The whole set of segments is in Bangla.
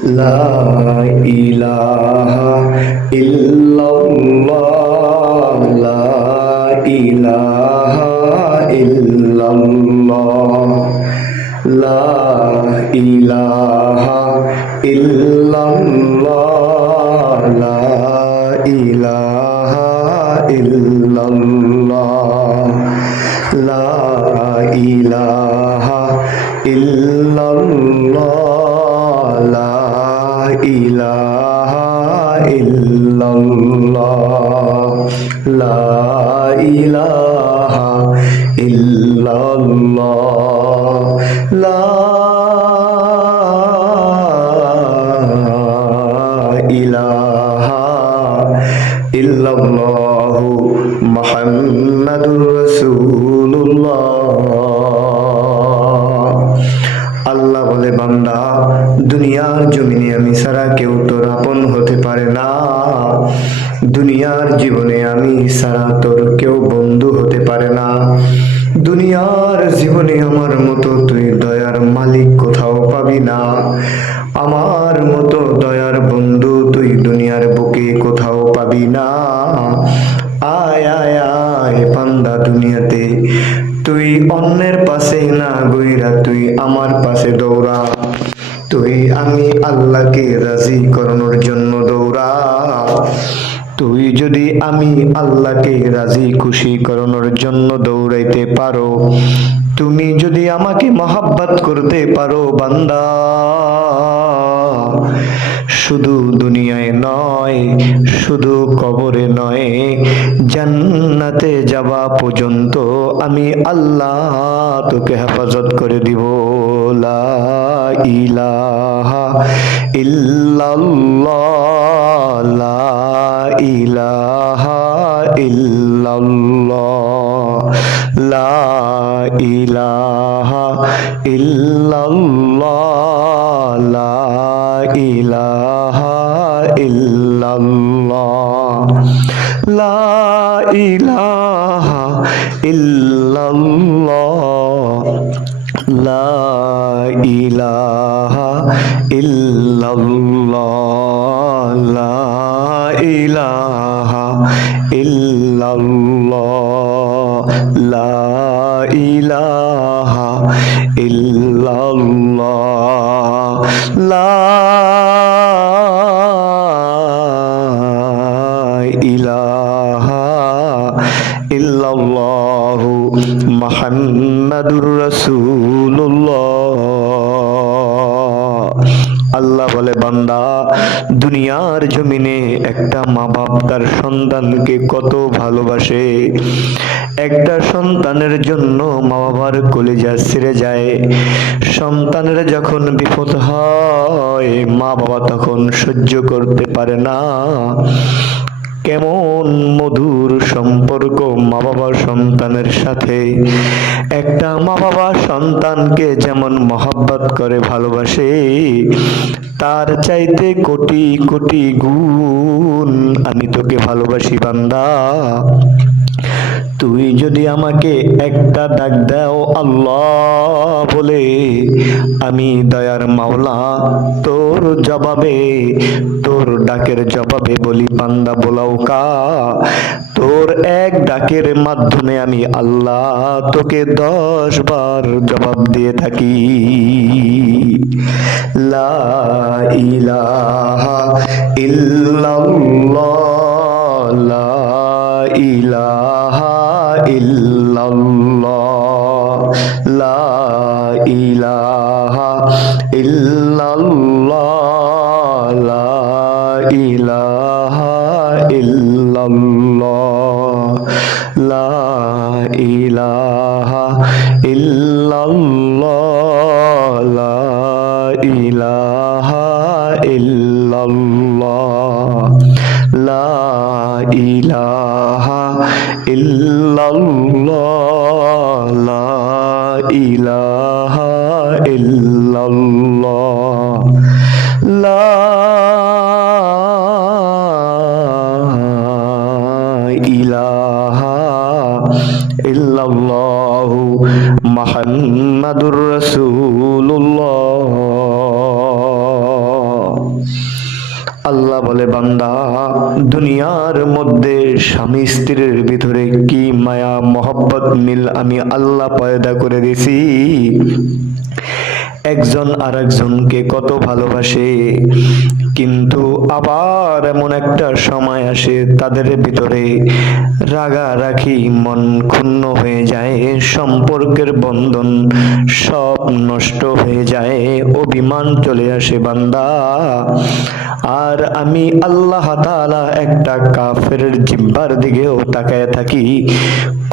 লা ইলাহা ইল্লাল্লাহ লা ইলাহা ইল্লাল্লাহ লা ইলাহা ইল্লাল্লাহ লা ইলাহা ইল্লাল্লাহ লা ইলাহা ইল্লাল্লাহ লা ইলাহা ইল্লাল্লাহ লা ইলাহা ইল্লাল্লাহ লা ইলাহা ইল্লাল্লাহু মুহাম্মাদুর রাসূলুল্লাহ। আল্লাহ বলে, বান্দা, দুনিয়ার জমিনে আমি ছাড়া কেউ তোর আপন হতে পারে না। দুনিয়ার জীবনে আমি ছাড়া তোর কেউ বন্ধু হতে পারে না। দুনিয়ার জীবনে আমার মতো তুই দয়ার মালিক কোথাও পাবি না। আমার মতো দয়ার বন্ধু তুই দুনিয়ার বুকে কোথাও পাবি না। আয় আয় আয় বান্দা, দুনিয়াতে তুই অন্যের পাশে না গইরা তুই আমার পাশে দৌড়া। তুই আমি আল্লাহকে রাজি করানোর জন্য দৌড়া। তুই যদি আমি আল্লাহকে রাজি খুশি করানোর জন্য দৌড়াইতে পারো, তুমি যদি আমাকে মহাব্বত করতে পারো বান্দা, শুধু দুনিয়ায় নয়, শুধু কবরে নয়, জান্নাতে যাওয়া পর্যন্ত আমি আল্লাহ তোকে হেফাজত করে দিব। লা ইলাহা ইল্লাল্লাহ লা ইলাহা ইল্লাল্লাহ লা ইলাহা ইল্লাল্লাহ লা ইলাহা ইল্লাল্লাহ লা ইলাহা ইল্লাল্লাহ লা ইলাহা ইল্লাল্লাহ লা ইলাহা ইল্লাল্লাহ লা ইলাহা ইল্লাল্লাহ লা ইলাহা ইল্লাল্লাহু মুহাম্মাদুর রাসূলুল্লাহ। আল্লাহ বলে, বান্দা, দুনিয়ার জমিনে একটা মা বাপ তার সন্তানকে কত ভালোবাসে। একটা সন্তানের জন্য মা বাবার কলিজা ছিঁড়ে যায়। সন্তানের যখন বিপদ হয়, মা বাবা তখন সহ্য করতে পারে না। কেমন মধুর সম্পর্ক মা বাবার সন্তানের সাথে। একটা মা বাবা সন্তানকে যেমন মহব্বত করে ভালোবাসে, তার চাইতে কোটি কোটি গুণ আমি তোকে ভালোবাসি বান্দা। তুই যদি আমাকে একটা ডাক দাও আল্লাহ বলে, আমি দয়ার মাওলা তোর জবাবে, তোর ডাকের জবাবে বলি, বান্দা বোলাও কা। তোর এক ডাকের মাধ্যমে আমি আল্লাহ তোকে 10 বার জবাব দিয়ে থাকি। লা ইলাহা ইল্লাল্লাহ লা ইলাহা ইল্লাল্লাহ লা ইলাহা ইল্লাল্লাহ লা ইলাহা ইল্লাল্লাহ লা ইলাহা ইল্লাল্লাহ লা ইলাহা ইল্লাল্লাহ লা ইলাহা ইল্লাল্লাহ লা ইলাহা ইল্লাল্লাহ লা ইলাহা ইল্লাল্লাহু মুহাম্মাদুর রাসূলুল্লাহ। আল্লাহ বলে বান্দা, দুনিয়ার মধ্যে স্বামী স্ত্রীর ভিতরে কি মায়া মহব্বত মিল আমি আল্লাহ পয়দা করে দিছি। একজন আরেকজনকে কত ভালোবাসে, কিন্তু আবার এমন একটা সময় আসে তাদের ভিতরে রাগারাগি, মন ক্ষুণ্ণ হয়ে যায়, সম্পর্কের বন্ধন সব নষ্ট হয়ে যায়, অভিমান চলে আসে বান্দা। আর আমি আল্লাহ তাআলা একটা কাফেরের জিহ্বার দিকেও তাকায় থাকি,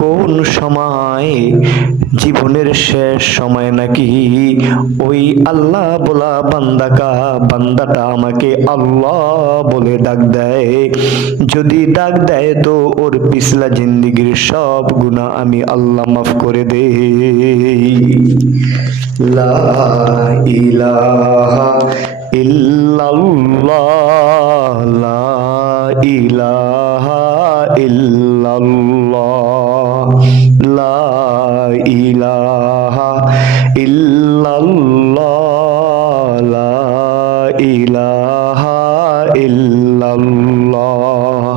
কোন সময় জীবনের শেষ সময় নাকি ওই আল্লাহ বলা বান্দাটা আমাকে আল্লাহ বলে ডাক দেয়। যদি ডাক দেয় তো ওর পিছলা জিন্দেগির সব গুনাহ আমি আল্লাহ মাফ করে দেই। লা ইলাহা ইল্লাল্লাহ, লা ইলাহা ইল্লাল্লাহ, লা ইলাহা ইল্লাল্লাহ, লা ইলাহা ইল্লাল্লাহ,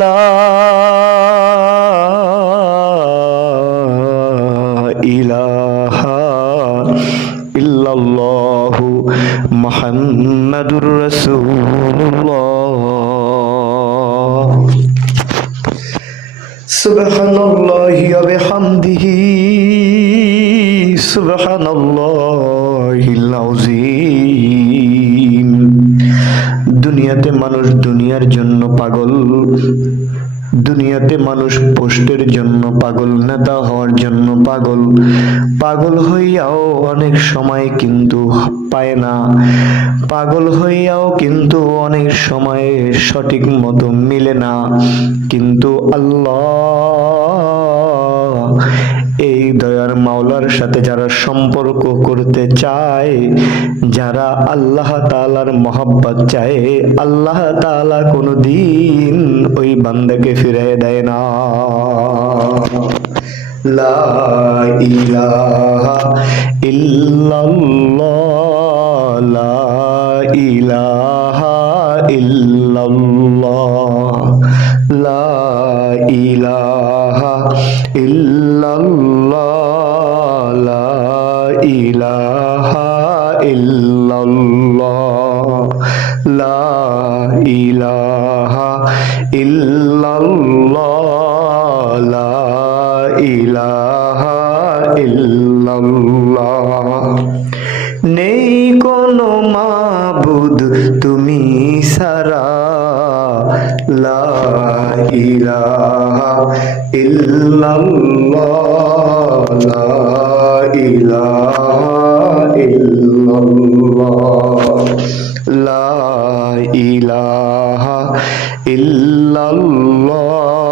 লা ইলাহা ইল্লাল্লাহু মুহাম্মাদুর রাসূলুল্লাহ। সুবহানাল্লাহি ওয়া বিহামদিহি, সুবহানাল্লাহিল আযীম। দুনিয়াতে মানুষ দুনিয়ার জন্য পাগল, দুনিয়াতে মানুষ পোস্টের জন্য পাগল, নেতা হওয়ার জন্য পাগল, পাগল হইয়াও অনেক সময় কিন্তু পায় না, পাগল হইয়াও কিন্তু অনেক সময় সঠিক মতো মিলে না। কিন্তু আল্লাহ, এই দয়ার মাওলার সাথে যারা সম্পর্ক করতে চায়, যারা আল্লাহ তাআলার মহব্বত চায়, আল্লাহ তাআলা কোনদিন ওই বান্দাকে ফিরিয়ে দেয় না। লা ইলাহা ইল্লাল্লাহ, লা ইলাহা ইল্লাল্লাহ, লা ইলাহা ইল্লাল্লাহ, লা ইলাহা ইল্লাল্লাহ, লা ইলাহা ইল্লাল্লাহ, লা ইলাহা ইল্লাল্লাহ। নেই কোনো মাবুদ তুমি ছাড়া, লা ইলাহা ইল্লাল্লাহ, লা ইলাহা ইল্লাল্লাহ, লা ইলাহা ইল্লাল্লাহ,